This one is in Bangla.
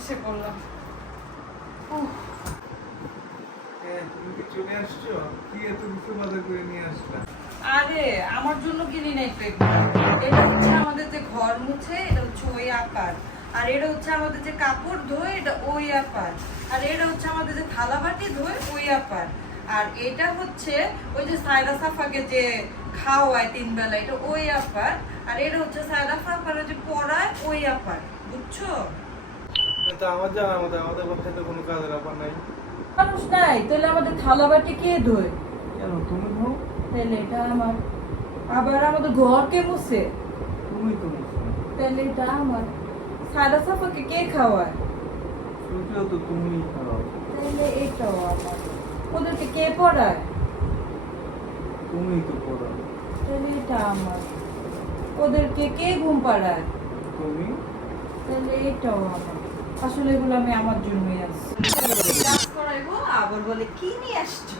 বসে পড়লাম। তুমি কি চলে আসছো? কি এত কিছু বাজার করে নিয়ে আসলা? আরে আমার জন্য কিনি নাই তো এগুলো। এটা হচ্ছে আমাদের যে ঘর মুছে, এটা হচ্ছে ওই আপার। আর এটা হচ্ছে আমাদের যে কাপড় ধোয়, এটা ওই আপার। আর এটা হচ্ছে আমাদের যে থালা বাটি ধোয়, ওই আপার। আর এটা হচ্ছে ওই যে সায়রা সাফাকে যে খাওয়ায় 3 বেলা, এটা ওই আপার। আর এটা হচ্ছে সায়রা সাফারে যে পড়ায়, ওই আপার। বুঝছো? তো আমার জানার মতো আমাদের বাসায় তো কোনো কাজের ব্যাপার নাই। মানুষ নাই, তাহলে আমাদের থালা বাটি কে ধোয়? কেন তুমি ধো? তাহলে এটা আমার। আবার আমাদের ঘর কে মুছে? তুমি তো মুছো। তাহলে এটা আমার। সাদা সাফাকে কে খাওয়ায়? ছুটিও তো তুমিই খাও। তাহলে এটাও আমার। ওদেরকে কে পড়ায়? তুমিই তো পড়াও। তাহলে এটা আমার। ওদেরকে কে ঘুম পাড়ায়? তুমি? তাহলে এটাও আমার। আসলে এগুলো আমি আমার জন্যই আসছি। ক্লাস করাইবো, আবার বলে কি নিয়ে আসছো?